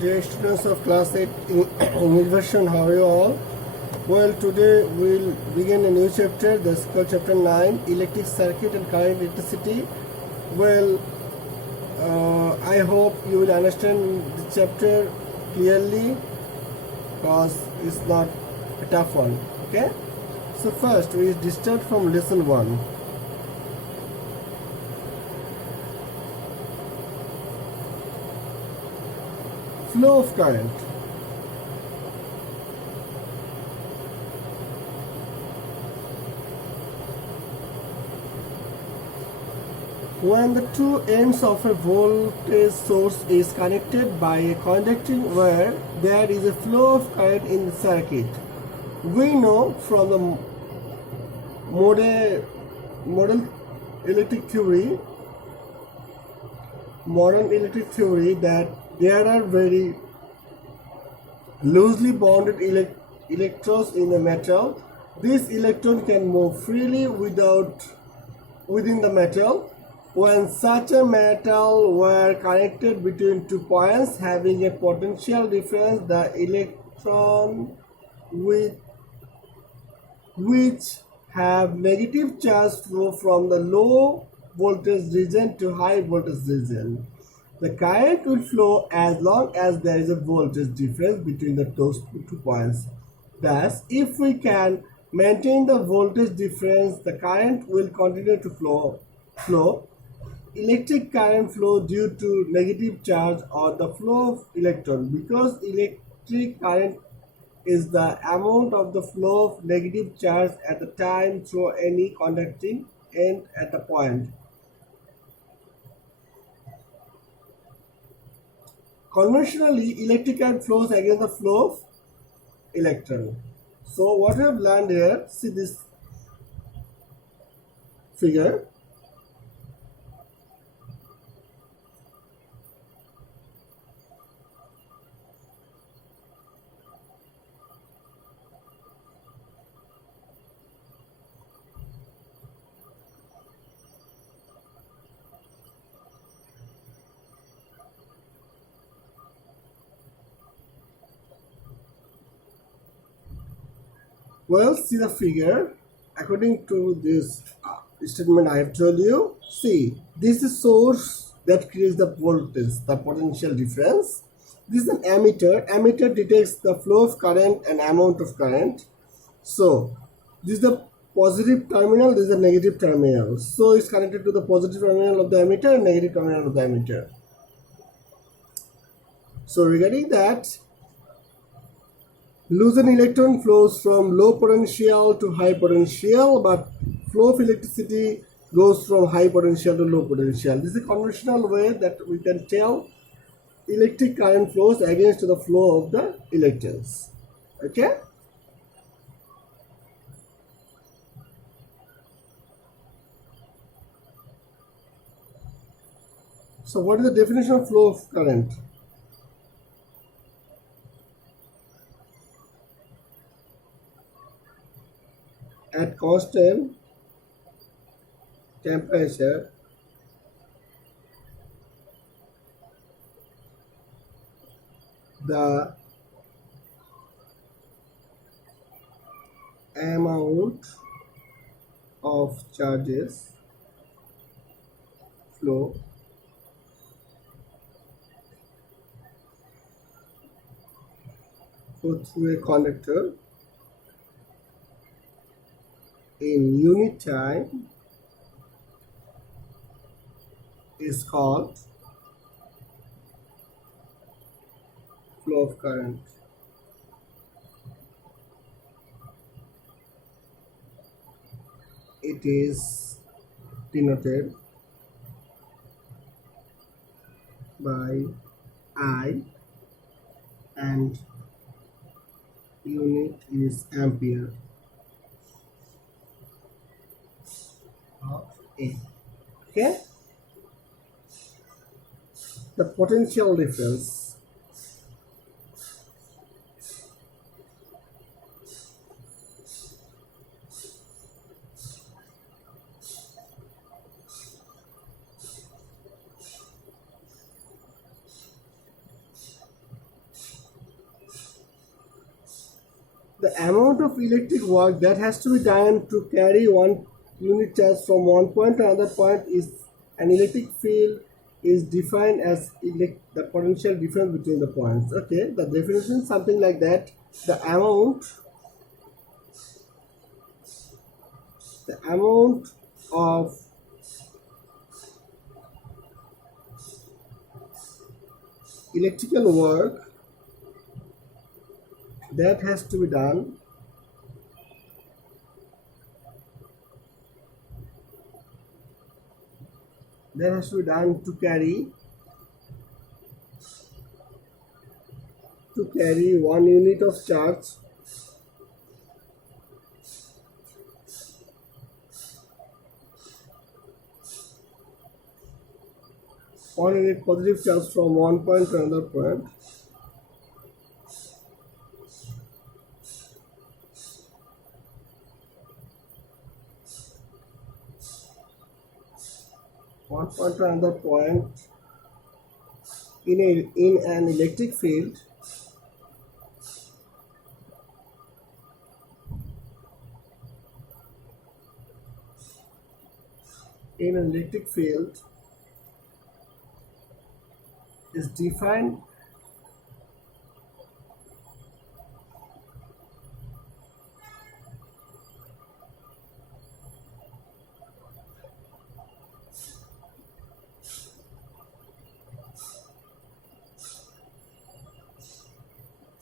Dear students of class 8 English version, how are you all? Well, today we'll begin a new chapter. That's called chapter 9, Electric Circuit and Current Electricity. Well, I hope you will understand the chapter clearly because it's not a tough one. Okay? So first we start from lesson 1. Flow of current. When the two ends of a voltage source is connected by a conducting wire, there is a flow of current in the circuit. We know from the modern electric theory that there are very loosely bonded electrons in a metal. This electron can move freely within the metal. When such a metal were connected between 2 points having a potential difference, the electron which have negative charge flow from the low voltage region to high voltage region. The current will flow as long as there is a voltage difference between those 2 points. Thus, if we can maintain the voltage difference, the current will continue to flow. Electric current flow due to negative charge or the flow of electron, because electric current is the amount of the flow of negative charge at the time through any conducting end at the point. Conventionally, electric current flows against the flow of electron. So what we have learned here, see this figure. Well, see the figure. According to this statement I have told you, see, this is source that creates the voltage, the potential difference. This is an ammeter. Ammeter detects the flow of current and amount of current. So, this is the positive terminal, this is the negative terminal. So, it's connected to the positive terminal of the ammeter and negative terminal of the ammeter. So, regarding that, Loosened electron flows from low potential to high potential, but flow of electricity goes from high potential to low potential. This is a conventional way that we can tell electric current flows against the flow of the electrons. Okay? So what is the definition of flow of current? At constant temperature, the amount of charges flow through a conductor in unit time is called flow of current. It is denoted by I and unit is ampere of A. Okay? The potential difference the amount of electric work that has to be done to carry one unit charge from one point to another point is an electric field is defined as the potential difference between the points. Okay, the definition is something like that. The amount of electrical work that has to be done to carry one unit of charge one unit positive charge from one point to another point. One point to another point in an electric field is defined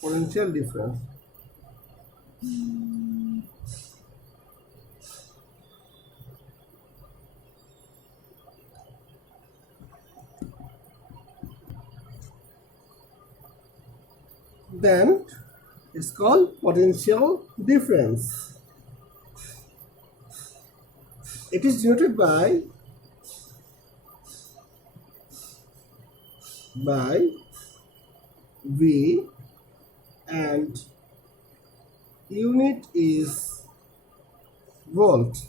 potential difference. Then it's called potential difference. It is denoted by V, and unit is volt.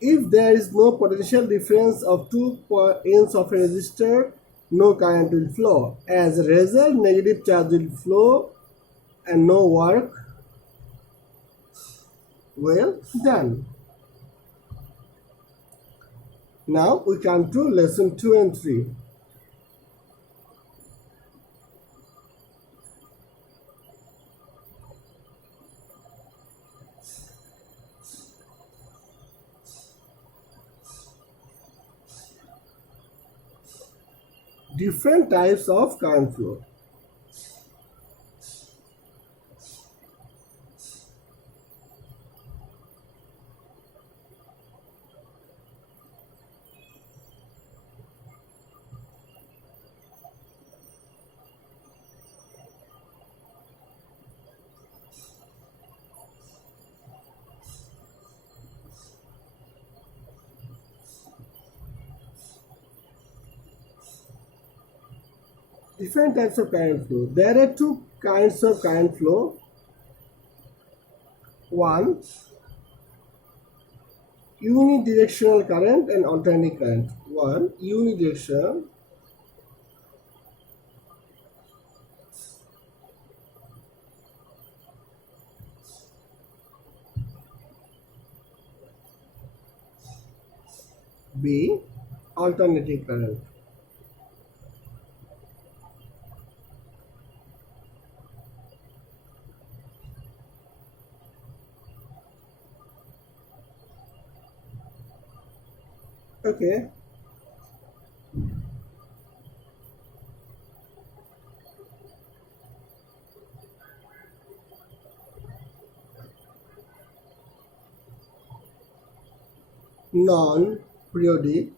If there is no potential difference of 2 ends of a resistor, no current will flow. As a result, negative charge will flow and no work will done. Now we come to lesson 2 and 3. Different types of current flow. Different types of current flow. There are two kinds of current flow. One, unidirectional current and alternating current. One, unidirectional. B, alternating current. Okay. Non-periodic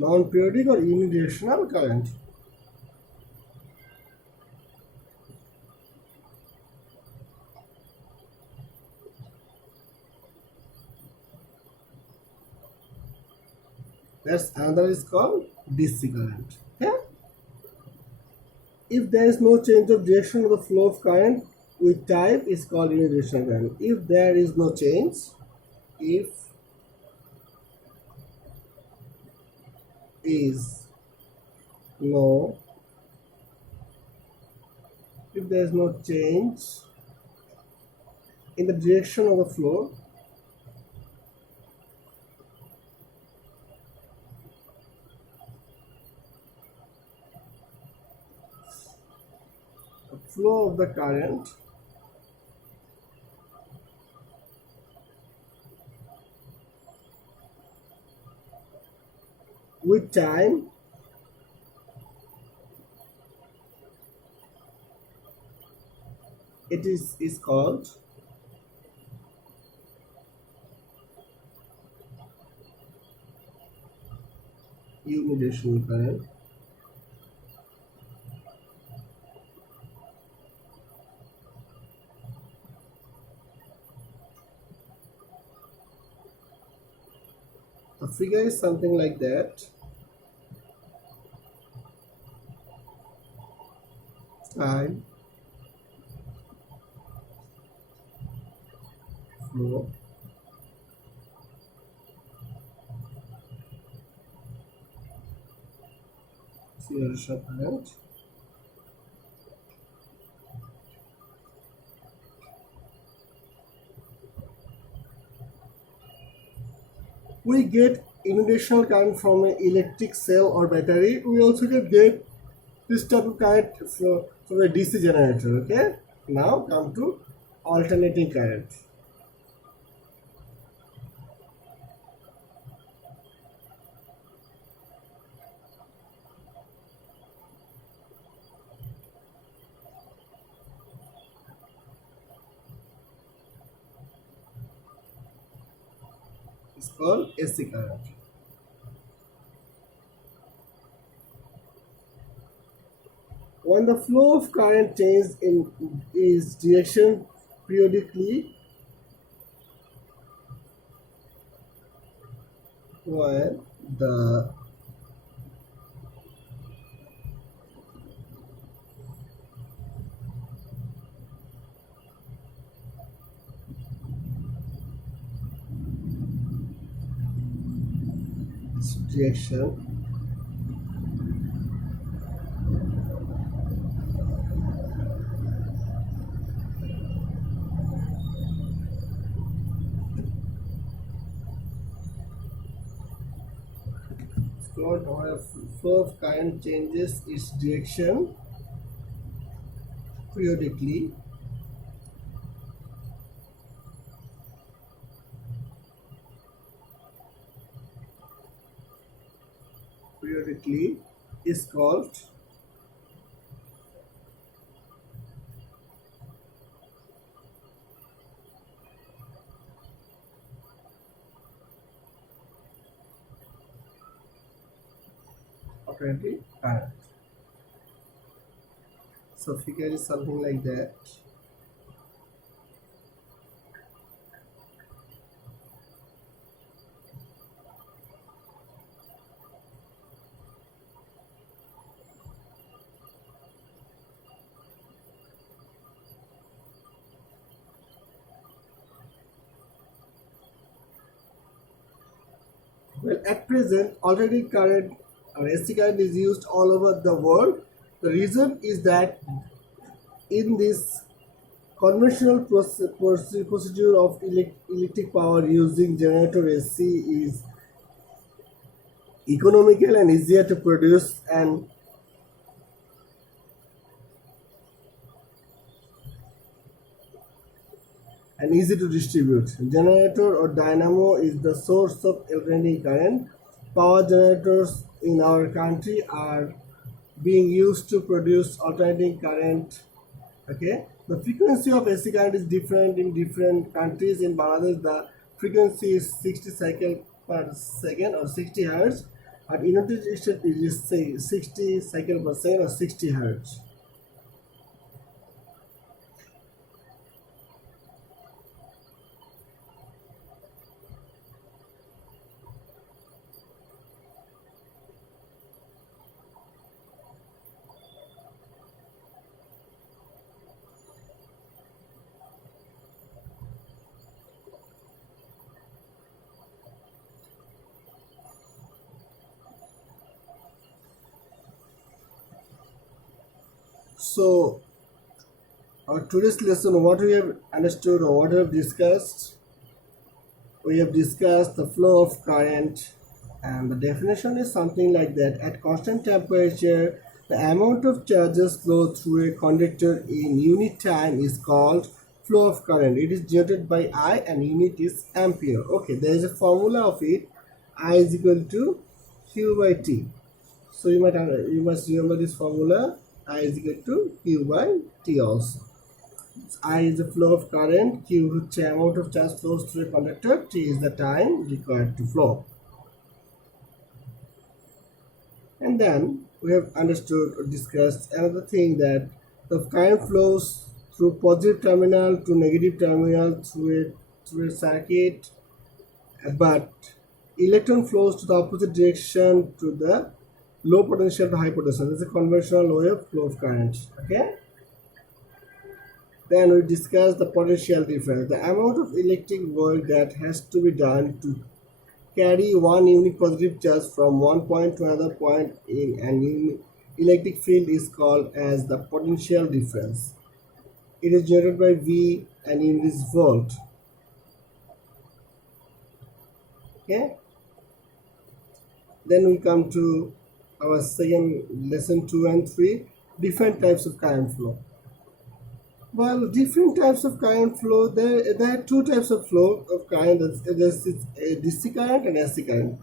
non-periodic or unidirectional current. That's another is called DC current. Okay? If there is no change of direction of the flow of current with time is called unidirectional current. If there is no change, if is no if there is no change in the direction of the flow, the flow of the current with time is called unidirectional current. The figure is something like that. Time, flow, unidirectional current. We get unidirectional current from an electric cell or battery. We also can get this type of current from a DC generator. Okay. Now come to alternating current. It's called AC current. When the flow of current changes in its direction periodically, when the direction flow of current changes its direction periodically, is called alternating current. So figure is something like that. Well, at present, alternating current or AC current is used all over the world. The reason is that in this conventional procedure of electric power using generator AC is economical and easier to produce and easy to distribute. Generator or dynamo is the source of alternating current. Power generators in our country are being used to produce alternating current. Okay, the frequency of AC current is different in different countries. In Bangladesh, the frequency is 60 cycle per second or 60 hertz. At United States, it is say 60 cycle per second or 60 hertz. So our today's lesson, what we have understood or what we have discussed, we have discussed the flow of current, and the definition is something like that: at constant temperature, the amount of charges flow through a conductor in unit time is called flow of current. It is denoted by I and unit is ampere. Okay, there is a formula of it. I is equal to Q by T. So you must remember this formula. I is equal to Q by T also. I is the flow of current, Q which amount of charge flows through a conductor, T is the time required to flow. And then we have understood or discussed another thing, that the current flows through positive terminal to negative terminal through a circuit, but electron flows to the opposite direction to the low potential to high potential. This is a conventional way of flow of current. Okay. Then we discuss the potential difference, the amount of electric work that has to be done to carry one unit positive charge from one point to another point in an electric field is called as the potential difference. It is generated by V and unit is volt. Okay. Then we come to our second lesson 2 and 3, different types of current flow. Well, different types of current flow, there are two types of flow of current. There's DC current and AC current.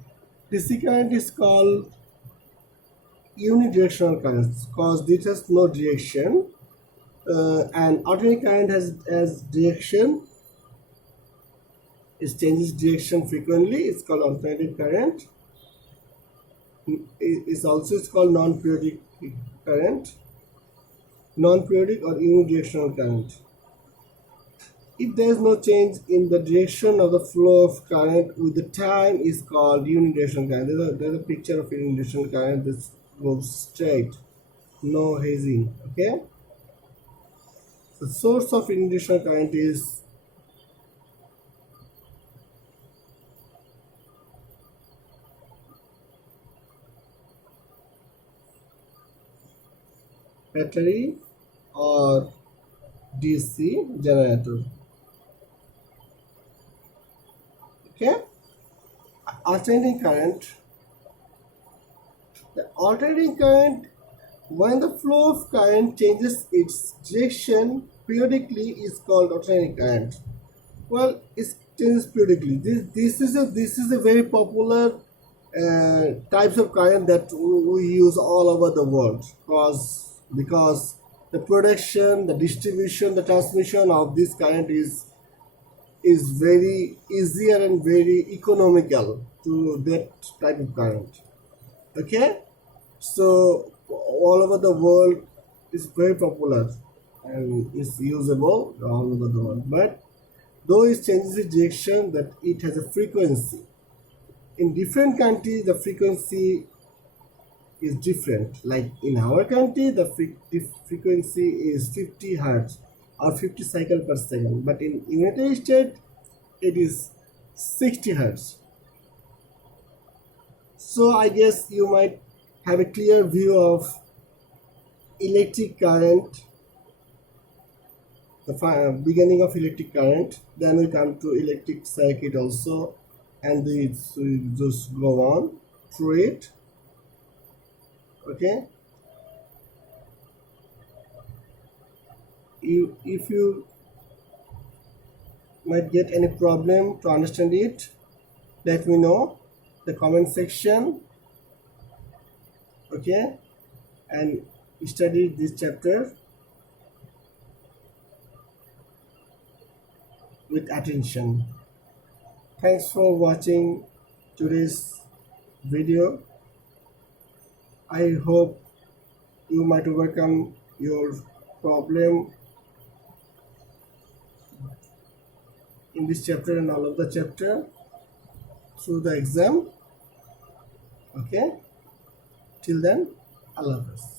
DC current is called unidirectional current because it has no direction, and alternating current has direction. It changes direction frequently. It's called alternating current. It's also called non-periodic current, non-periodic or unidirectional current. If there is no change in the direction of the flow of current with the time is called unidirectional current. There's a picture of unidirectional current that goes straight, no hazing. Okay. The source of unidirectional current is battery or DC generator. Okay. Alternating current. The alternating current, when the flow of current changes its direction periodically, is called alternating current. Well, it changes periodically. This is a very popular types of current that we use all over the world, because the production, the distribution, the transmission of this current is very easier and very economical to that type of current. Okay, so all over the world is very popular and is usable all over the world. But though it changes its direction, that it has a frequency. In different countries, the frequency is different. Like in our country, the frequency is 50 hertz or 50 cycle per second, but in United States it is 60 hertz. So I guess you might have a clear view of electric current, the beginning of electric current. Then we come to electric circuit also, and we just go on through it. Okay. If you might get any problem to understand it, let me know the comment section. Okay, and study this chapter with attention. Thanks for watching today's video. I hope you might overcome your problem in this chapter and all of the chapter through the exam. Okay, till then, Allah Hafiz.